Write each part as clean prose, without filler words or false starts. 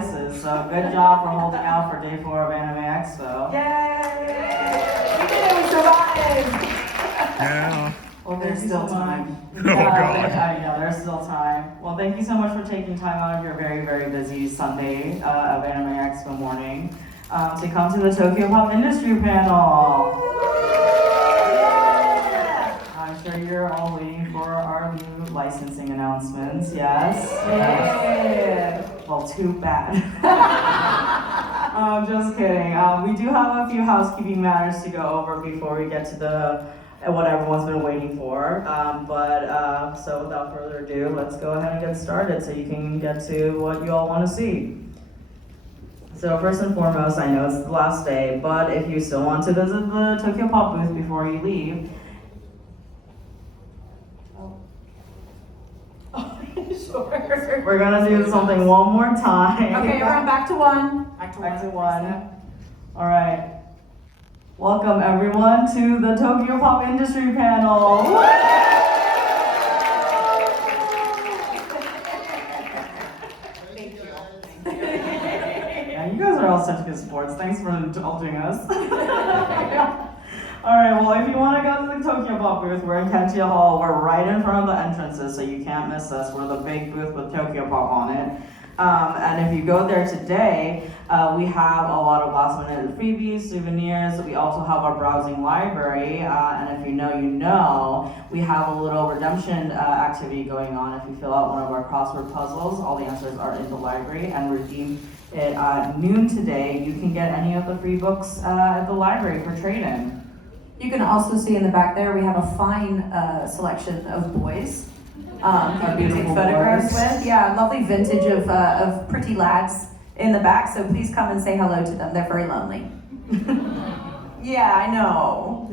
voices, so good job for holding out for day 4 of Anime Expo. Yay! We did it, we survived! Yeah. Well, there's still time. Oh, God. I know, there's still time. Well, thank you so much for taking time out of your very, very busy Sunday of Anime Expo morning to come to the Tokyopop Industry Panel. I'm sure you're all waiting for our new licensing announcements, yes? Yeah. Well, too bad. Just kidding. We do have a few housekeeping matters to go over before we get to what everyone's been waiting for. So without further ado, let's go ahead and get started so you can get to what you all want to see. So first and foremost, I know it's the last day, but if you still want to visit the Tokyopop booth before you leave, Sure. we're gonna do something one more time. Okay, everyone back to one. Back to one. All right. Welcome everyone to the Tokyopop Industry Panel. Thank you. Yeah, you guys are all such good sports. Thanks for indulging us. All right, well, if you want to go to the Tokyopop booth, we're in Kentia Hall. We're right in front of the entrances, so you can't miss us. We're the big booth with Tokyopop on it. And if you go there today, we have a lot of last-minute freebies, souvenirs. We also have our browsing library, and if you know, we have a little redemption activity going on. If you fill out one of our crossword puzzles, all the answers are in the library, and redeem it at noon today. You can get any of the free books at the library for trade-in. You can also see in the back there, we have a fine selection of boys. You can take photographs with. Yeah, lovely vintage of pretty lads in the back, so please come and say hello to them. They're very lonely. Yeah, I know.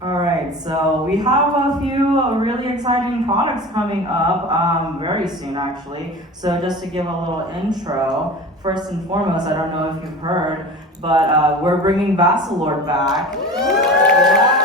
All right, so we have a few really exciting products coming up very soon, actually. So just to give a little intro, first and foremost, I don't know if you've heard, but we're bringing Vassalord back. Yeah.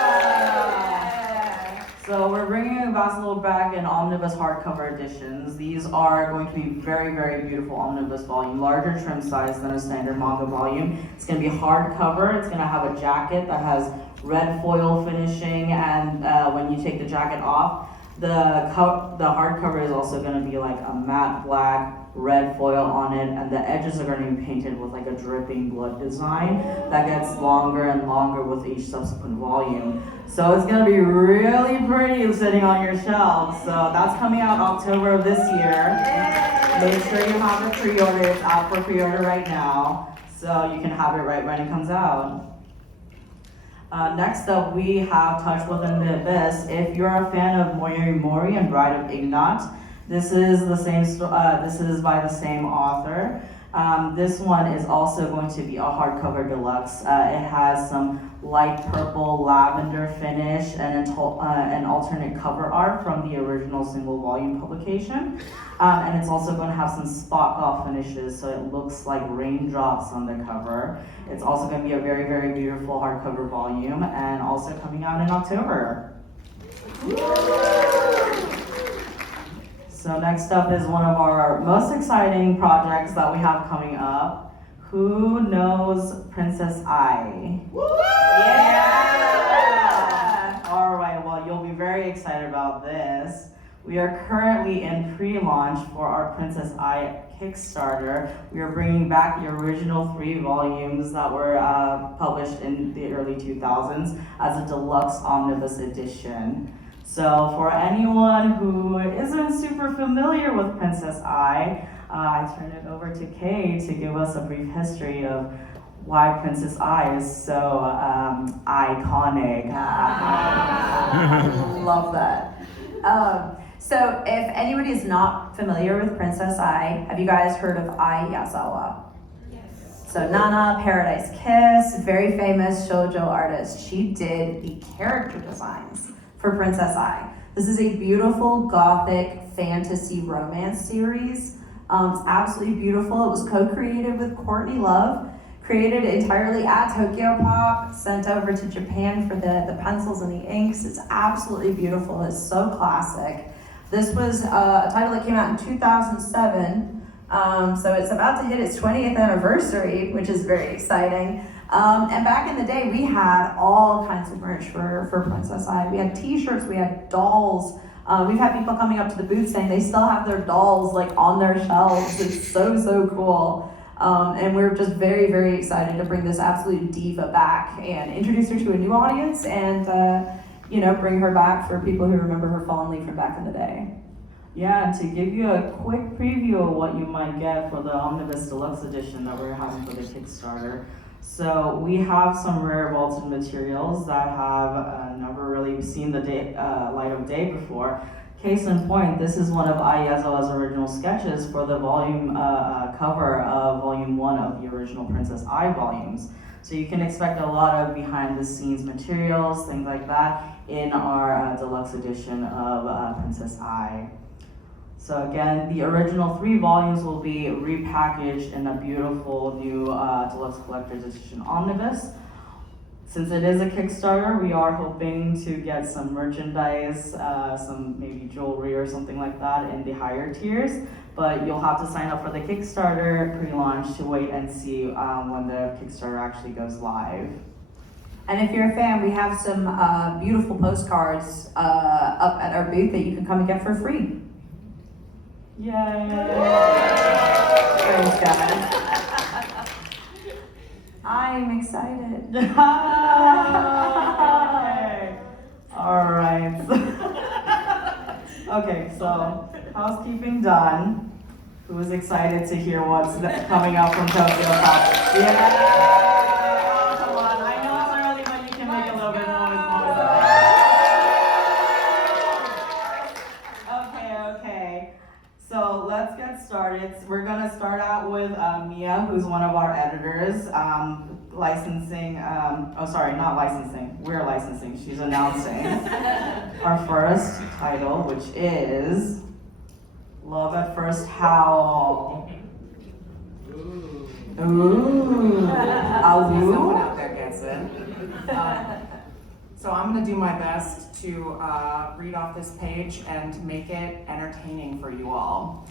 So we're bringing Vassalord back in omnibus hardcover editions. These are going to be very, very beautiful omnibus volume, larger trim size than a standard manga volume. It's going to be hardcover. It's going to have a jacket that has red foil finishing, and when you take the jacket off, the hardcover is also going to be like a matte black red foil on it, and the edges are going to be painted with like a dripping blood design that gets longer and longer with each subsequent volume. So it's going to be really pretty sitting on your shelves. So that's coming out October of this year. Make sure you have it pre-order. It's out for pre-order right now, so you can have it right when it comes out. Next up, we have Touch Within the Abyss. If you're a fan of Moyori Mori and Bride of Ignat, this is the same. This is by the same author. This one is also going to be a hardcover deluxe. It has some light purple lavender finish and an alternate cover art from the original single volume publication. And it's also going to have some spot off finishes, so it looks like raindrops on the cover. It's also going to be a very, very beautiful hardcover volume, and also coming out in October. So next up is one of our most exciting projects that we have coming up. Who knows Princess Ai? Yeah! All right, well, you'll be very excited about this. We are currently in pre-launch for our Princess Ai Kickstarter. We are bringing back the original 3 volumes that were published in the early 2000s as a deluxe omnibus edition. So for anyone who isn't super familiar with Princess Ai, I turn it over to Kay to give us a brief history of why Princess Ai is so iconic. Love that. So if anybody is not familiar with Princess Ai, have you guys heard of Ai Yazawa? Yes. So Nana, Paradise Kiss, very famous shoujo artist. She did the character designs for Princess Ai. This is a beautiful gothic fantasy romance series. It's absolutely beautiful. It was co-created with Courtney Love, created entirely at Tokyopop, sent over to Japan for the pencils and the inks. It's absolutely beautiful. It's so classic. This was a title that came out in 2007. So it's about to hit its 20th anniversary, which is very exciting. And back in the day, we had all kinds of merch for Princess Ai. We had t-shirts, we had dolls. We've had people coming up to the booth saying they still have their dolls like on their shelves. It's so cool. And we're just very, very excited to bring this absolute diva back and introduce her to a new audience and bring her back for people who remember her fondly from back in the day. Yeah, and to give you a quick preview of what you might get for the Omnibus Deluxe Edition that we're having for the Kickstarter. So we have some rare vaulted materials that have never really seen the light of day before. Case in point, this is one of Ai Yazawa's original sketches for the volume cover of Volume 1 of the original Princess Ai volumes. So you can expect a lot of behind the scenes materials, things like that, in our deluxe edition of Princess Ai. So again, the original 3 volumes will be repackaged in a beautiful new deluxe collector's edition omnibus. Since it is a Kickstarter, we are hoping to get some merchandise, some maybe jewelry or something like that in the higher tiers. But you'll have to sign up for the Kickstarter pre-launch to wait and see when the Kickstarter actually goes live. And if you're a fan, we have some beautiful postcards up at our booth that you can come and get for free. Yay! Thanks, guys. I'm excited. All right. Okay, so housekeeping done. Who is excited to hear what's coming up from Tokyopop? Yeah! Come on, I know it's early, but you can make a little bit more noise. Okay. So let's get started. We're gonna start out with Mia, who's one of our editors. Licensing, not licensing, we're licensing. She's announcing our first title, which is Love at First Howl. Ooh. Someone out there gets it. So I'm going to do my best to read off this page and make it entertaining for you all.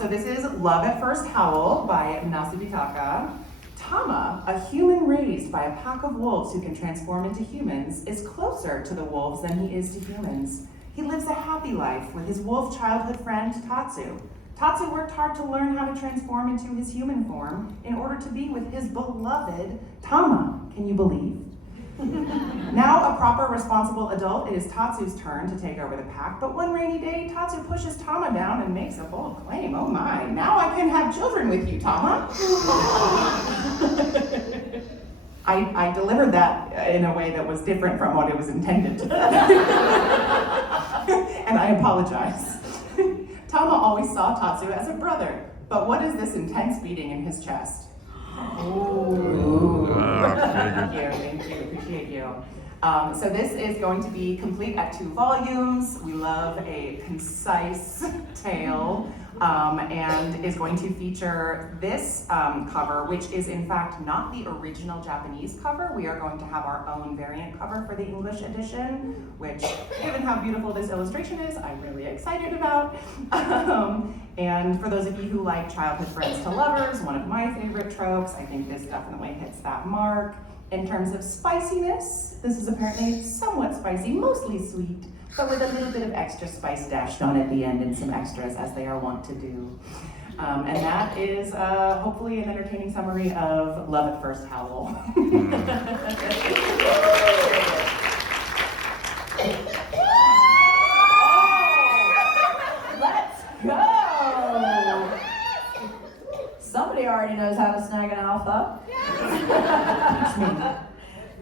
So this is Love at First Howl by Nasubitaka. Tama, a human raised by a pack of wolves who can transform into humans, is closer to the wolves than he is to humans. He lives a happy life with his wolf childhood friend, Tatsu. Tatsu worked hard to learn how to transform into his human form in order to be with his beloved Tama. Can you believe? Now a proper, responsible adult, it is Tatsu's turn to take over the pack, but one rainy day, Tatsu pushes Tama down and makes a bold claim. Oh my, now I can have children with you, Tama. I delivered that in a way that was different from what it was intended to be. And I apologize. Tama always saw Tatsu as a brother, but what is this intense beating in his chest? Ooh. Thank you, appreciate you. So this is going to be complete at 2 volumes. We love a concise tale, and is going to feature this cover, which is in fact not the original Japanese cover. We are going to have our own variant cover for the English edition, which, given how beautiful this illustration is, I'm really excited about. And for those of you who like childhood friends to lovers, one of my favorite tropes, I think this definitely hits that mark. In terms of spiciness, this is apparently somewhat spicy, mostly sweet, but with a little bit of extra spice dashed on at the end and some extras, as they are wont to do. And that is hopefully an entertaining summary of Love at First Howl. Let's go! Somebody already knows how to snag an alpha.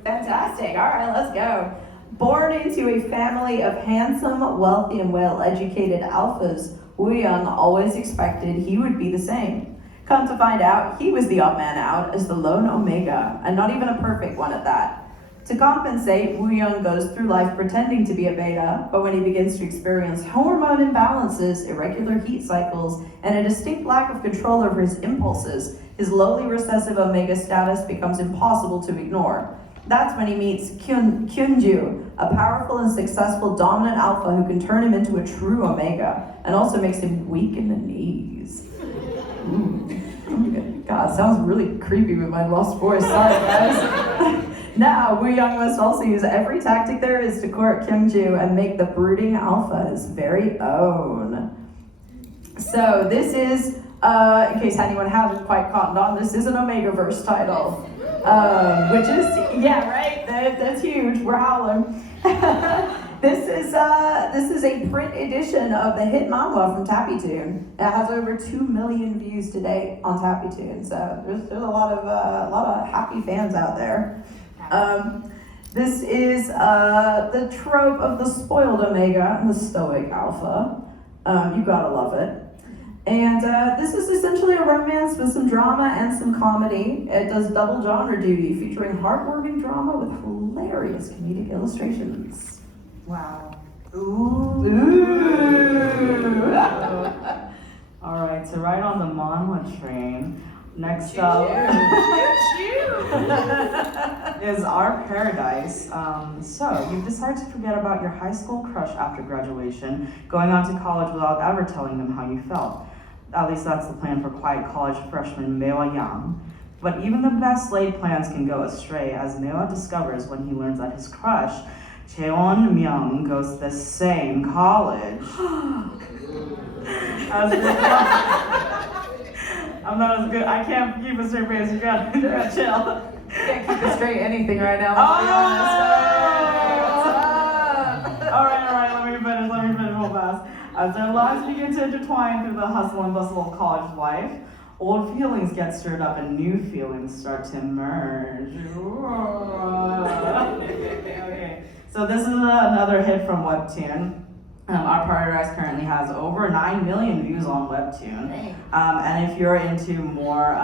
Fantastic. All right, let's go. Born into a family of handsome, wealthy, and well-educated alphas, Woo-young always expected he would be the same. Come to find out, he was the odd man out as the lone omega, and not even a perfect one at that. To compensate, Woo-young goes through life pretending to be a beta, but when he begins to experience hormone imbalances, irregular heat cycles, and a distinct lack of control over his impulses, his lowly recessive omega status becomes impossible to ignore. That's when he meets Kyunju, a powerful and successful dominant alpha who can turn him into a true omega, and also makes him weak in the knees. God, sounds really creepy with my lost voice. Sorry, guys. Now, Wu Yang must also use every tactic there is to court Kyungju and make the brooding alpha his very own. So this is, in case anyone hasn't quite caught on, this is an Omegaverse title, which is, yeah, right. That's huge. We're howling. This is a print edition of the hit manhwa from Tappy Toon. It has over 2 million views to date on Tappy Toon, so there's a lot of happy fans out there. This is the trope of the spoiled Omega and the stoic Alpha. You gotta love it. And this is essentially a romance with some drama and some comedy. It does double genre duty, featuring heartwarming drama with hilarious comedic illustrations. Wow. Ooh. All right, so right on the manhwa train. Next up is Our Paradise. So you've decided to forget about your high school crush after graduation, going on to college without ever telling them how you felt. At least that's the plan for quiet college freshman Mewa Yang. But even the best laid plans can go astray, as Mewa discovers when he learns that his crush, Cheon Myung, goes to the same college. I'm not as good. I can't keep a straight face. You gotta chill. Can't keep it straight anything right now. All right. Let me finish real fast. As their lives begin to intertwine through the hustle and bustle of college life, old feelings get stirred up and new feelings start to emerge. Okay. So this is another hit from Webtoon. Our Paradise currently has over 9 million views on Webtoon. And if you're into more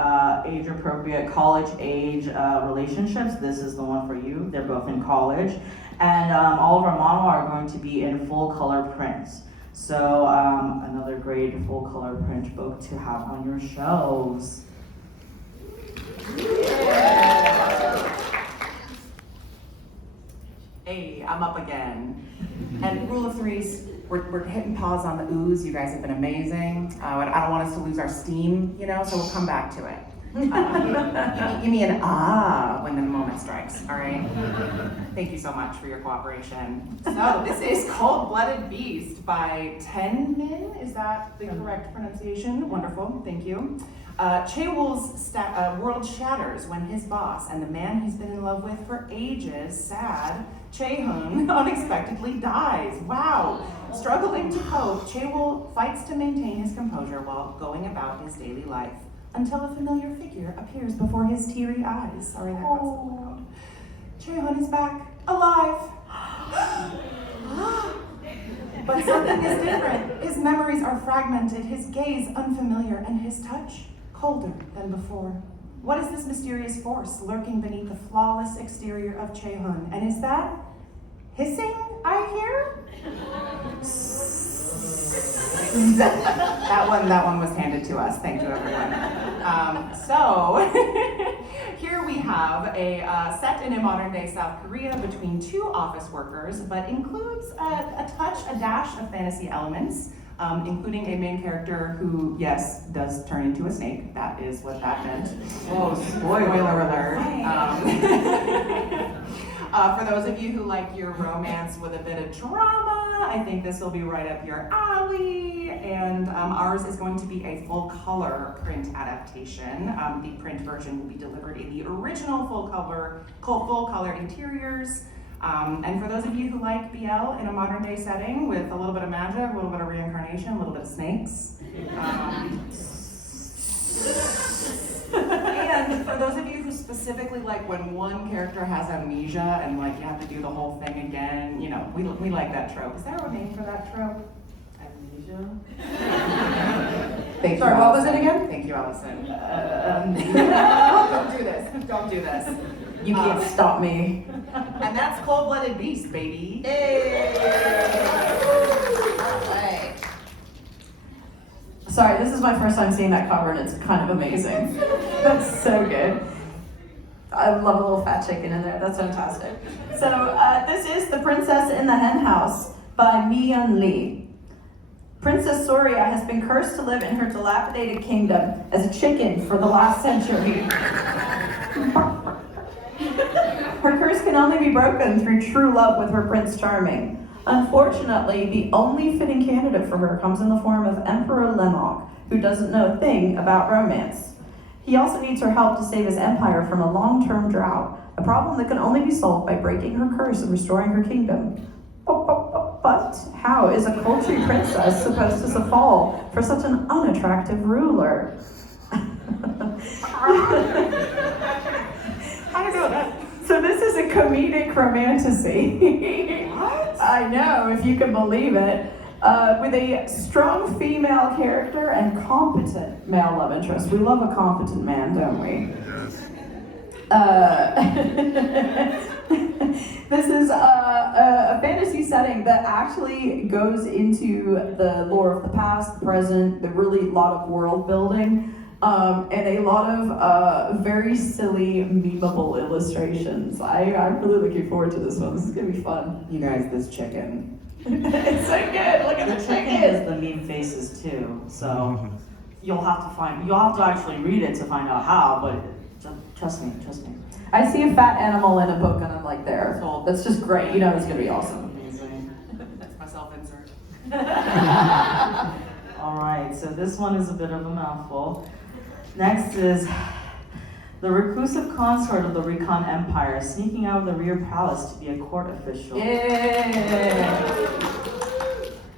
age-appropriate, college-age relationships, this is the one for you. They're both in college. And all of our manhwa are going to be in full-color prints. So another great full-color print book to have on your shelves. Hey, I'm up again. And rule of threes, we're hitting pause on the ooze. You guys have been amazing. I don't want us to lose our steam, so we'll come back to it. Give me an when the moment strikes, all right? Thank you so much for your cooperation. So this is Cold-Blooded Beast by Min. Is that the correct pronunciation? Wonderful, thank you. Chaewol's world shatters when his boss and the man he's been in love with for ages, sad, Chae-hoon, unexpectedly dies. Wow. Struggling to cope, Chaewol fights to maintain his composure while going about his daily life until a familiar figure appears before his teary eyes. Sorry, that got so loud. Chae-hoon is back, alive. But something is different. His memories are fragmented, his gaze unfamiliar, and his touch colder than before. What is this mysterious force lurking beneath the flawless exterior of Chae-hoon? And is that hissing I hear? That one was handed to us. Thank you, everyone. So here we have a set in a modern-day South Korea between two office workers, but includes a dash of fantasy elements, including a main character who, yes, does turn into a snake. That is what that meant. Oh, spoiler alert. For those of you who like your romance with a bit of drama, I think this will be right up your alley. And ours is going to be a full color print adaptation. The print version will be delivered in the original full color interiors. And for those of you who like BL in a modern day setting with a little bit of magic, a little bit of reincarnation, a little bit of snakes. And for those of you who specifically like when one character has amnesia and like you have to do the whole thing again, we like that trope. Is there a name for that trope? Amnesia? Thank you, Sorry, what was it again? Thank you, Allison. Don't do this. You can't stop me. And that's Cold-Blooded Beast, baby. Hey! Alright. Sorry, this is my first time seeing that cover and it's kind of amazing. That's so good. I love a little fat chicken in there. That's fantastic. So this is The Princess in the Hen House by Mi-yeon Lee. Princess Soria has been cursed to live in her dilapidated kingdom as a chicken for the last century. Her curse can only be broken through true love with her Prince Charming. Unfortunately, the only fitting candidate for her comes in the form of Emperor Lemok, who doesn't know a thing about romance. He also needs her help to save his empire from a long-term drought, a problem that can only be solved by breaking her curse and restoring her kingdom. But how is a cultured princess supposed to fall for such an unattractive ruler? I don't know that. So this is a comedic romantasy. What? I know, if you can believe it. With a strong female character and competent male love interest. We love a competent man, don't we? This is a fantasy setting that actually goes into the lore of the past, the present, the really lot of world building, and a lot of very silly, memeable illustrations. I'm really looking forward to this one. This is gonna be fun. You guys, this chicken. It's so good. Look at The the chicken chicken. is the meme faces too, so you'll have to actually read it to find out how, but trust me. I see a fat animal in a book and I'm like, there. Sold. That's just great. You know it's gonna be awesome. Amazing. That's my self-insert. All right, so this one is a bit of a mouthful. Next is the reclusive consort of the Recon Empire, sneaking out of the rear palace to be a court official. Yeah.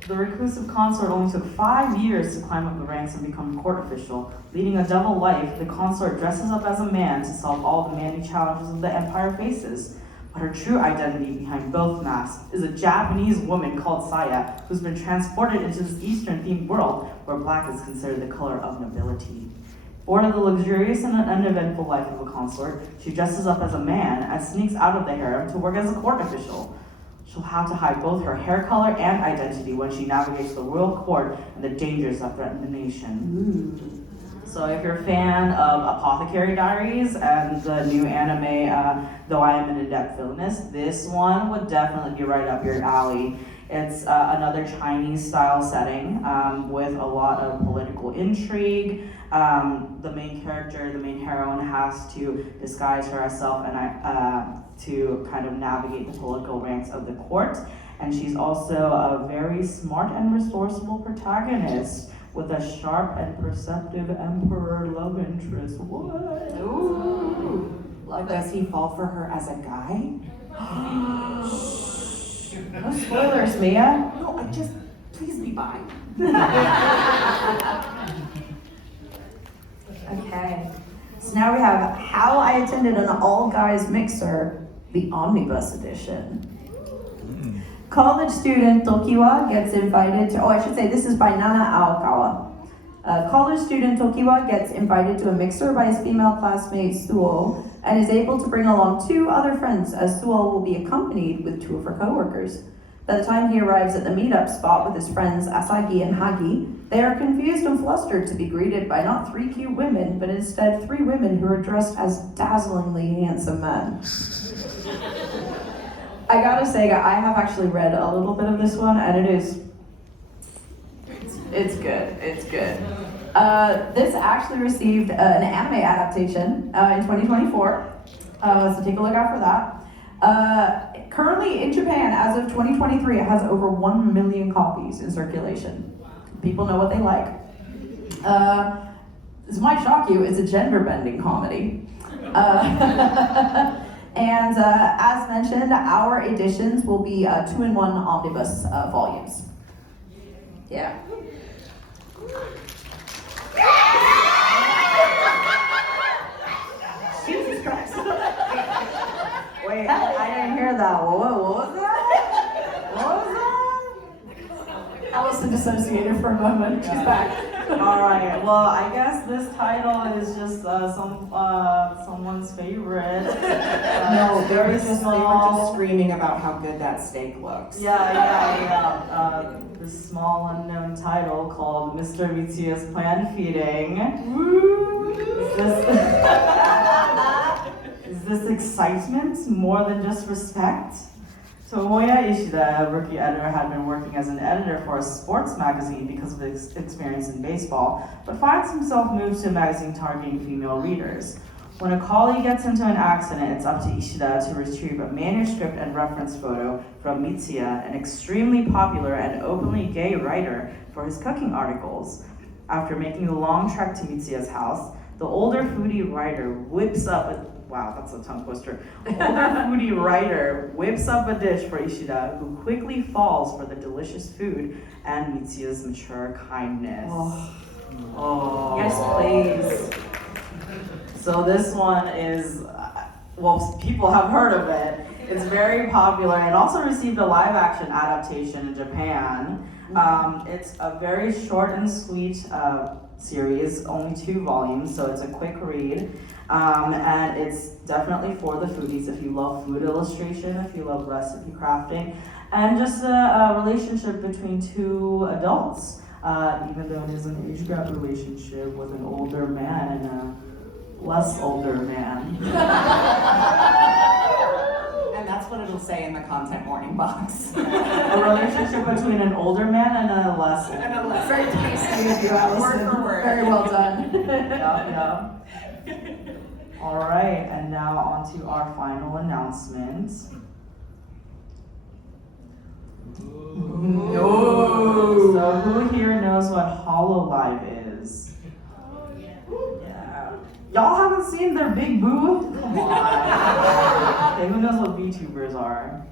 The reclusive consort only took 5 years to climb up the ranks and become a court official. Leading a double life, the consort dresses up as a man to solve all the many challenges of the empire faces. But her true identity behind both masks is a Japanese woman called Saya, who's been transported into this Eastern-themed world where black is considered the color of nobility. Born of the luxurious and uneventful life of a consort, she dresses up as a man and sneaks out of the harem to work as a court official. She'll have to hide both her hair color and identity when she navigates the royal court and the dangers that threaten the nation. So if you're a fan of Apothecary Diaries and the new anime, Though I Am an Adept Villainess, this one would definitely be right up your alley. It's another Chinese-style setting with a lot of political intrigue. The main character, the main heroine, has to disguise herself and to kind of navigate the political ranks of the court. And she's also a very smart and resourceful protagonist with a sharp and perceptive emperor love interest. What? Ooh. Like, does he fall for her as a guy? No spoilers, Mia. No, please be bi. Okay. So now we have How I Attended an All-Guys Mixer, the Omnibus Edition. College student Tokiwa gets invited to, this is by Nana Aokawa. College student Tokiwa gets invited to a mixer by his female classmate Suo and is able to bring along 2 other friends, as Suo will be accompanied with 2 of her coworkers. By the time he arrives at the meetup spot with his friends Asagi and Hagi, they are confused and flustered to be greeted by not 3 cute women, but instead 3 women who are dressed as dazzlingly handsome men. I gotta say, I have actually read a little bit of this one, and it's good. This actually received an anime adaptation in 2024, so take a look out for that. Currently in Japan, as of 2023, it has over 1 million copies in circulation. People know what they like. This might shock you, it's a gender-bending comedy. And as mentioned, our editions will be 2-in-1 omnibus volumes. Yeah. Jesus Christ. Wait, I didn't hear that. What was that? What was that? Allison dissociated for a moment. She's back. All right. Well, I guess this title is just someone's favorite. No, It's very They were just small. screaming about how good that steak looks. Yeah. This small unknown title called Mr. Mitsuya's Plan Feeding. Is this excitement more than just respect? Tomoya Ishida, a rookie editor, had been working as an editor for a sports magazine because of his experience in baseball, but finds himself moved to a magazine targeting female readers. When a colleague gets into an accident, it's up to Ishida to retrieve a manuscript and reference photo from Mitsuya, an extremely popular and openly gay writer, for his cooking articles. After making the long trek to Mitsuya's house, the older foodie writer whips up a wow, that's a tongue twister. Older foodie writer whips up a dish for Ishida, who quickly falls for the delicious food and Mitsuya's mature kindness. Oh. Yes, please. So this one is, well, people have heard of it. It's very popular and also received a live action adaptation in Japan. It's a very short and sweet series, only 2 volumes, so it's a quick read. And it's definitely for the foodies if you love food illustration, if you love recipe crafting, and just a relationship between 2 adults, even though it is an age gap relationship with an older man and a less older man. And that's what it'll say in the content warning box. A relationship between an older man and a less older man. Very tasty of you, Allison. Word for word. Very well done. Yeah. All right, and now on to our final announcement. Ooh. So who here knows what HoloLive is? Yeah. Y'all haven't seen their big booth? Come on. Okay, who knows what VTubers are?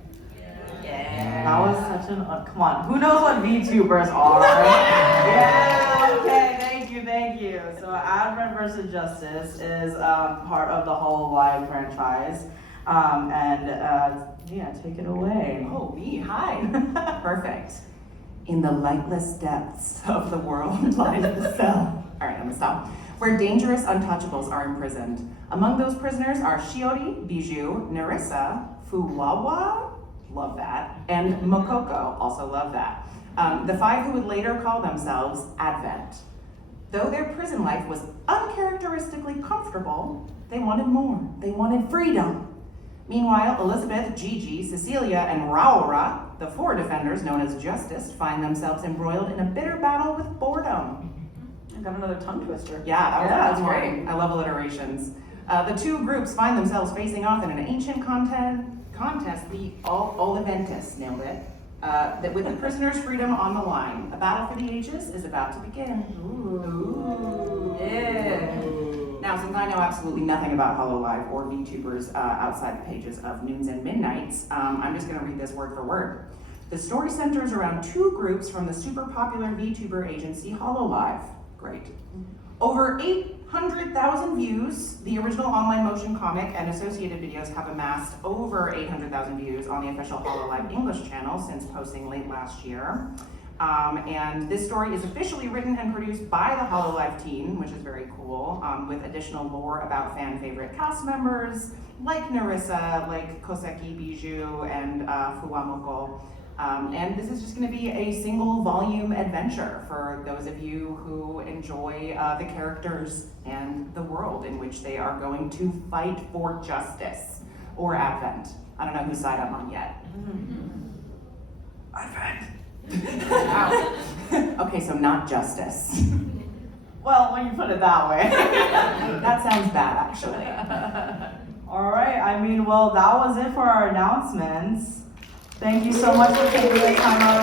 Yeah. That was such an, come on, who knows what VTubers are? Yeah, okay, thank you. So Advent vs. Justice is part of the HoloLive franchise. Yeah, take it away. Oh, me, hi. Perfect. In the lightless depths of the world lies the cell. All right, I'm gonna stop. Where dangerous untouchables are imprisoned. Among those prisoners are Shiori, Bijou, Nerissa, Fuwawa, love that, and Mokoko, also love that. The 5 who would later call themselves Advent. Though their prison life was uncharacteristically comfortable, they wanted more. They wanted freedom. Meanwhile, Elizabeth, Gigi, Cecilia, and Raura, the 4 defenders known as Justice, find themselves embroiled in a bitter battle with boredom. I got another tongue twister. Yeah, that was that's a good one. great. I love alliterations. The 2 groups find themselves facing off in an ancient contest, the Oliventus, nailed it, that with the prisoner's freedom on the line. A battle for the ages is about to begin. Ooh. Yeah. Now, since I know absolutely nothing about HoloLive or VTubers outside the pages of Noons and Midnights, I'm just going to read this word for word. The story centers around 2 groups from the super popular VTuber agency HoloLive. Great. Over 800,000 views. The original online motion comic and associated videos have amassed over 800,000 views on the official HoloLive English channel since posting late last year. And this story is officially written and produced by the HoloLive team, which is very cool, with additional lore about fan favorite cast members like Nerissa, like Koseki, Bijou, and Fuwamoko. And this is just going to be a single volume adventure for those of you who enjoy the characters and the world in which they are going to fight for justice or Advent. I don't know whose side I'm on yet. Advent. Wow. Okay, so not justice. Well, when you put it that way. That sounds bad, actually. All right, well, that was it for our announcements. Thank you so much for taking the time out.